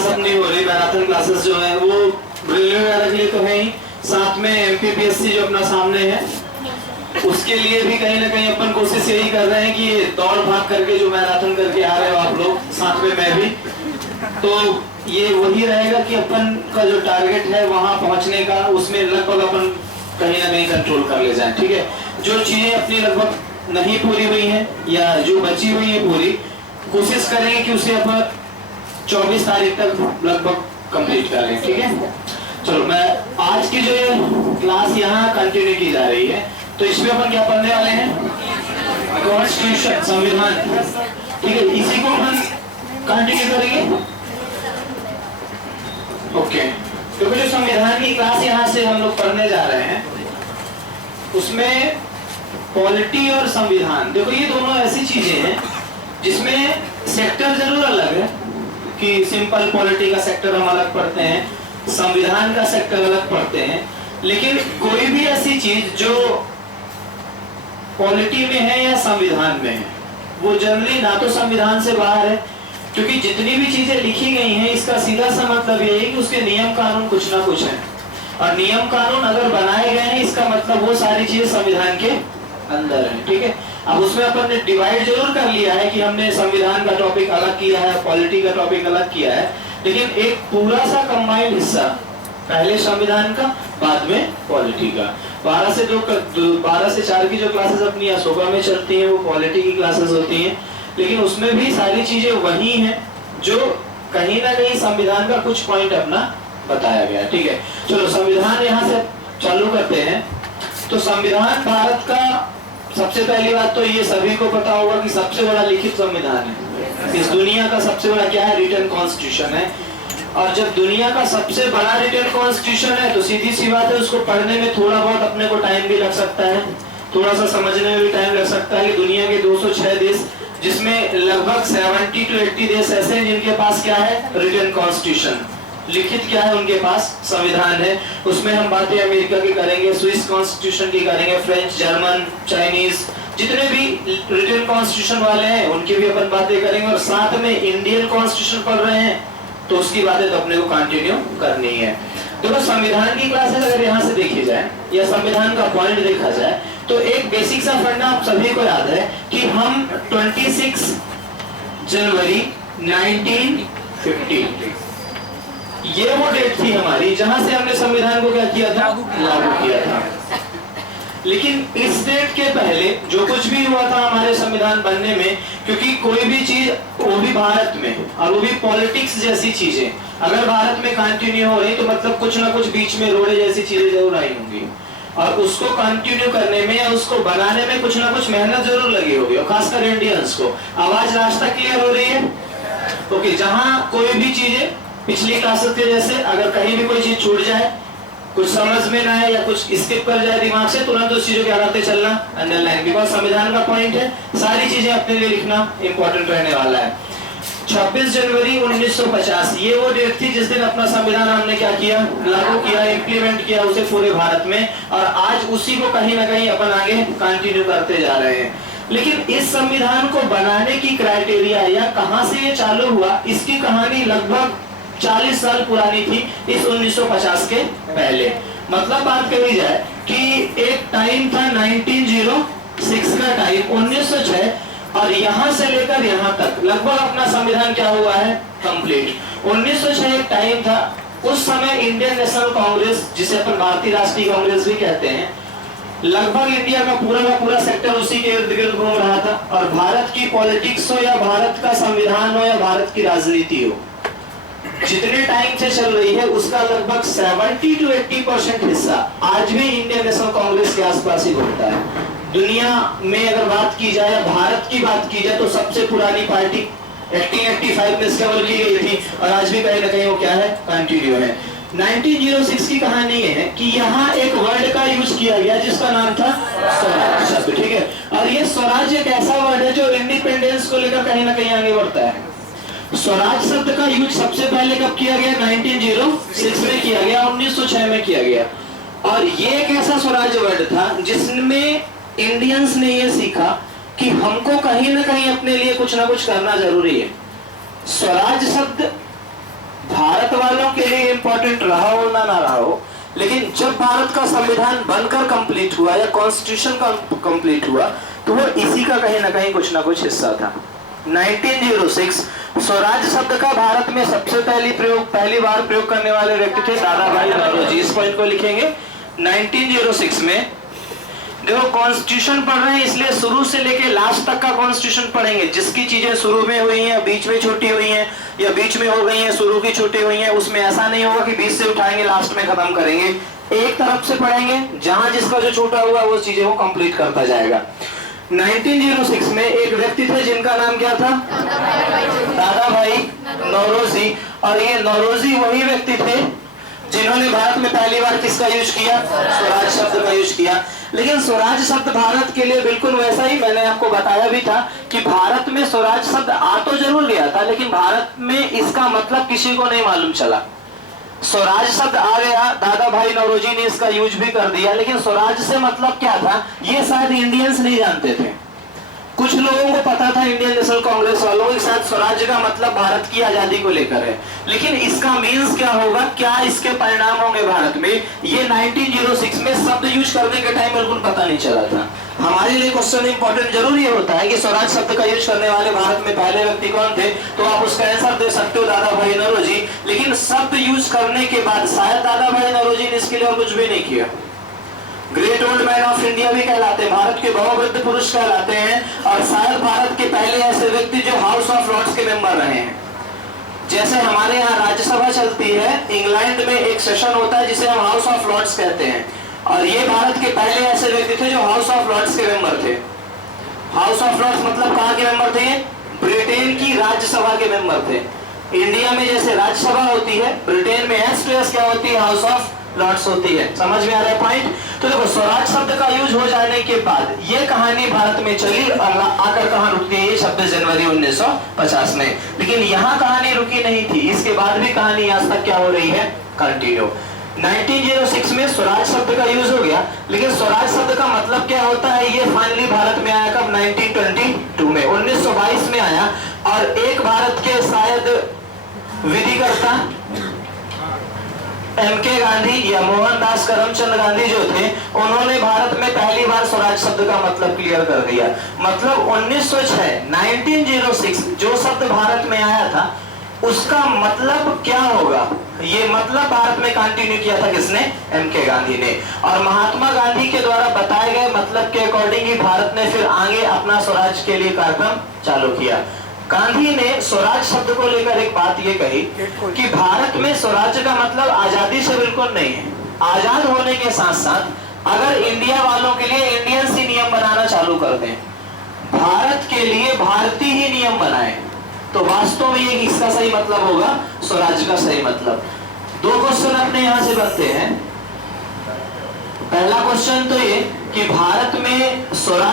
Class अपनी हो रही, मैराथन क्लासेस जो है वो रेलवे वगैरह के लिए तो है ही, साथ में एमपीपीएससी जो अपना सामने है उसके लिए भी कहीं ना कहीं अपन कोशिश यही कर रहे हैं कि ये दौड़ भाग करके जो मैराथन करके आ रहे हो आप लोग, साथ में मैं भी, तो ये वही रहेगा कि अपन का जो टारगेट है वहां पहुंचने का, उसमें लगभग अपन कहीं ना कहीं कंट्रोल कर ले जाएं। ठीक है, जो चीजें अपनी लगभग नहीं पूरी हुई हैं या जो बची हुई है पूरी, कोशिश करेंगे कि उसे अपन 24 तारीख तक लगभग कंप्लीट कर लें। ठीक है, चलो मैं आज की जो क्लास यहाँ कंटिन्यू की जा रही है, तो इसमें अपन क्या पढ़ने वाले हैं, कॉन्स्टिट्यूशन, संविधान। ठीक है, इसी को अपन कंटिन्यू करेंगे। ओके, क्योंकि जो संविधान की क्लास यहाँ से हम लोग पढ़ने जा रहे हैं उसमें पॉलिटी और संविधान, देखो ये दोनों ऐसी चीजें हैं जिसमें सेक्टर जरूर अलग है, कि सिंपल पॉलिटी का सेक्टर हम अलग पढ़ते हैं, संविधान का सेक्टर अलग पढ़ते हैं, लेकिन कोई भी ऐसी चीज जो पॉलिटी में है या संविधान में है वो जनरली ना तो संविधान से बाहर है, क्योंकि जितनी भी चीजें लिखी गई हैं इसका सीधा सा मतलब ये है कि उसके नियम कानून कुछ ना कुछ है, और नियम कानून अगर बनाए गए हैं इसका मतलब वो सारी चीजें संविधान के अंदर है। ठीक है, अब उसमें अपन ने डिवाइड जरूर कर लिया है कि हमने संविधान का टॉपिक अलग किया है, पॉलिटी का टॉपिक अलग किया है, लेकिन एक पूरा सा कंबाइंड हिस्सा, पहले संविधान का बाद में पॉलिटी का। 12 से 4 की जो क्लासेस अपनी अशोका में चलती हैं वो पॉलिटी की क्लासेस होती हैं, लेकिन उसमें भी सारी चीजें वही हैं जो कहीं ना कहीं संविधान का कुछ पॉइंट अपना बताया गया। ठीक है, चलो संविधान यहाँ से चालू करते हैं। तो संविधान भारत का, सबसे पहली बात तो ये सभी को पता होगा कि सबसे बड़ा लिखित संविधान है इस दुनिया का, सबसे बड़ा क्या है, रिटन कॉन्स्टिट्यूशन है। और जब दुनिया का सबसे बड़ा रिटन कॉन्स्टिट्यूशन है तो सीधी सी बात है उसको पढ़ने में थोड़ा बहुत अपने को टाइम भी लग सकता है, थोड़ा सा समझने में भी टाइम लग सकता है कि दुनिया के 206 देश, जिसमें लगभग 70 to 80 देश ऐसे हैं जिनके पास क्या है, रिटन कॉन्स्टिट्यूशन, लिखित क्या है उनके पास, संविधान है। उसमें हम बातें अमेरिका की करेंगे, स्विस कॉन्स्टिट्यूशन की करेंगे, फ्रेंच, जर्मन, चाइनीज, जितने भी रिटन कॉन्स्टिट्यूशन वाले हैं उनकी भी अपन बातें करेंगे, और साथ में इंडियन कॉन्स्टिट्यूशन पढ़ रहे हैं तो उसकी बातें तो अपने को कंटिन्यू करनी है। देखो संविधान की क्लासेस अगर यहाँ से देखी जाए या संविधान का पॉइंट देखा जाए तो एक बेसिक सा फंडा आप सभी को याद है कि हम 26 जनवरी 1950 ये वो डेट थी हमारी जहां से हमने संविधान को क्या किया था, लागू किया था। लेकिन इस डेट के पहले जो कुछ भी हुआ था हमारे संविधान बनने में, क्योंकि कोई भी चीज, वो भी भारत में, और वो भी पॉलिटिक्स जैसी चीजें अगर भारत में कंटिन्यू हो रही तो मतलब कुछ ना कुछ बीच में रोड़े जैसी चीजें जरूर आई होंगी, और उसको कंटिन्यू करने में या उसको बनाने में कुछ ना कुछ मेहनत जरूर लगी होगी, और खासकर इंडियंस को। आवाज रास्ता क्लियर हो रही है? ओके, जहां कोई भी चीजें पिछली क्लासेस के जैसे अगर कहीं भी कोई चीज छूट जाए, कुछ समझ में ना आए या कुछ स्किप कर जाए दिमाग से, तुरंत उस चीजों के आधार चलना, अंडरलाइन, बिकॉज संविधान का पॉइंट है, सारी चीजें अपने लिए लिखना इंपॉर्टेंट रहने वाला है। 26 जनवरी 1950 ये वो डेट थी जिस दिन अपना संविधान हमने क्या किया, लागू किया, इंप्लीमेंट किया उसे पूरे भारत में, और आज उसी को कहीं ना कहीं अपन आगे कंटिन्यू करते जा रहे हैं। लेकिन इस संविधान को बनाने की क्राइटेरिया या कहां से ये चालू हुआ, इसकी कहानी लगभग 40 साल पुरानी थी, इस 1950 के पहले। मतलब बात कही जाए कि एक टाइम था 1906 का टाइम, 1906, और यहां से लेकर यहां तक लगभग अपना संविधान क्या हुआ है, कंप्लीट। 1906 एक टाइम था, उस समय इंडियन नेशनल कांग्रेस, जिसे अपन भारतीय राष्ट्रीय कांग्रेस भी कहते हैं, लगभग इंडिया का पूरा सेक्टर उसी के इर्द गिर्द घूम रहा था, और भारत की पॉलिटिक्स हो या भारत का संविधान हो या भारत की राजनीति हो, जितने टाइम से चल रही है उसका लगभग 70 to 80% हिस्सा आज भी इंडियन नेशनल कांग्रेस के आसपास ही घूमता है। दुनिया में अगर बात की जाए, भारत की बात की जाए, तो सबसे पुरानी पार्टी 1885 में स्टेबल की गई थी, और आज भी कहीं ना कहीं वो क्या है, कंटिन्यू है। 1906 की कहानी ये है कि यहाँ एक वर्ड का यूज किया गया जिसका नाम था स्वराज शब्द। ठीक है, और ये स्वराज एक ऐसा वर्ड है जो इंडिपेंडेंस को लेकर कहीं ना कहीं आगे बढ़ता है। स्वराज शब्द का यूज सबसे पहले कब किया गया, 1906 में किया गया, 1906 में किया गया, और ये एक ऐसा स्वराज वर्ड था जिसमें इंडियंस ने ये सीखा कि हमको कहीं ना कहीं अपने लिए कुछ ना कुछ करना जरूरी है। स्वराज शब्द इंपॉर्टेंट रहा हो ना रहा हो, लेकिन जब भारत का संविधान बनकर कंप्लीट हुआ या कॉन्स्टिट्यूशन का कंप्लीट हुआ तो वो इसी का कहीं ना कहीं कुछ ना कुछ हिस्सा था। 1906 स्वराज शब्द का भारत में सबसे पहली बार प्रयोग करने वाले व्यक्ति थे दादा भाई नौरोजी। इस पॉइंट को लिखेंगे। 1906 में देखो कॉन्स्टिट्यूशन पढ़ रहे हैं इसलिए शुरू से लेके लास्ट तक का कॉन्स्टिट्यूशन पढ़ेंगे। जिसकी चीजें शुरू में हुई हैं, बीच में छूटी हुई हैं या बीच में हो गई हैं, शुरू की छूटी हुई हैं, उसमें ऐसा नहीं होगा कि बीच से उठाएंगे लास्ट में खत्म करेंगे। एक तरफ से पढ़ेंगे, जहां जिसका जो छूटा हुआ वो चीजें वो कंप्लीट करता जाएगा। 1906 में एक व्यक्ति थे जिनका नाम क्या था? दादा भाई नौरोजी। और ये नौरोजी वही व्यक्ति थे जिन्होंने भारत में पहली बार किसका यूज किया? स्वराज शब्द का यूज किया। लेकिन स्वराज शब्द भारत के लिए बिल्कुल वैसा ही, मैंने आपको बताया भी था कि भारत में स्वराज शब्द आ तो जरूर गया था, लेकिन भारत में इसका मतलब किसी को नहीं मालूम चला। स्वराज शब्द आ गया, दादा भाई नौरोजी ने इसका यूज भी कर दिया, लेकिन स्वराज से मतलब क्या था ये शायद इंडियंस नहीं जानते थे। कुछ लोगों को पता था, इंडियन नेशनल कांग्रेस वालों के साथ स्वराज का मतलब भारत की आजादी को लेकर है, लेकिन इसका मीन्स क्या होगा, क्या इसके परिणाम होंगे भारत में, ये 1906 में शब्द यूज करने के टाइम बिल्कुल पता नहीं चला था। हमारे लिए क्वेश्चन इंपॉर्टेंट जरूर ये होता है कि स्वराज शब्द का यूज करने वाले भारत में पहले व्यक्ति कौन थे, तो आप उसका आंसर दे सकते हो दादा भाई नौरोजी। लेकिन शब्द यूज करने के बाद शायद दादा भाई नौरोजी ने इसके लिए और कुछ भी नहीं किया। Great old man of India भी कहलाते हैं, भारत के बहुवृद्ध पुरुष कहलाते हैं, और शायद भारत के पहले ऐसे व्यक्ति जो हाउस ऑफ लॉर्ड्स के मेंबर रहे हैं। जैसे हमारे यहाँ राज्यसभा चलती है, इंग्लैंड में एक सेशन होता है जिसे हम हाउस ऑफ लॉर्ड्स कहते हैं, और ये भारत के पहले ऐसे व्यक्ति थे जो हाउस ऑफ लॉर्ड्स के मेंबर थे। हाउस ऑफ लॉर्ड्स मतलब कहाँ के मेंबर थे? ब्रिटेन की राज्यसभा के मेंबर थे। इंडिया में जैसे राज्यसभा होती है, ब्रिटेन में एस क्या होती है? हाउस ऑफ लॉर्ड्स होती है। समझ में आ रहा है पॉइंट? तो देखो स्वराज शब्द का यूज हो जाने के बाद ये कहानी भारत में चली और आकर कहां रुकती है? 26 जनवरी 1950 में। लेकिन यहाँ कहानी रुकी नहीं थी, इसके बाद भी कहानी आज तक क्या हो रही है? कंटिन्यू। 1906 में स्वराज शब्द का यूज हो गया, लेकिन स्वराज शब्द का मतलब क्या होता है ये फाइनली भारत में आया कब? 1922 में, 1922 में आया। और एक भारत के शायद विधिकर्ता एमके गांधी या मोहनदास करमचंद गांधी जो थे, उन्होंने भारत में पहली बार स्वराज शब्द का मतलब क्लियर कर दिया। मतलब 1906 जो शब्द भारत में आया था उसका मतलब क्या होगा, ये मतलब भारत में कंटिन्यू किया था किसने? एमके गांधी ने। और महात्मा गांधी के द्वारा बताए गए मतलब के अकॉर्डिंग ही भारत ने फिर आगे अपना स्वराज के लिए कार्यक्रम चालू किया। गांधी ने स्वराज शब्द को लेकर एक बात ये कही कि भारत में स्वराज का मतलब आजादी से बिल्कुल नहीं है। आजाद होने के साथ साथ अगर इंडिया वालों के लिए इंडियन सी नियम बनाना चालू कर दें, भारत के लिए भारतीय ही नियम बनाए, तो वास्तव में ये इसका सही मतलब होगा स्वराज का सही मतलब। दो क्वेश्चन अपने यहां से बनते हैं। पहला क्वेश्चन तो ये कि भारत में स्वराज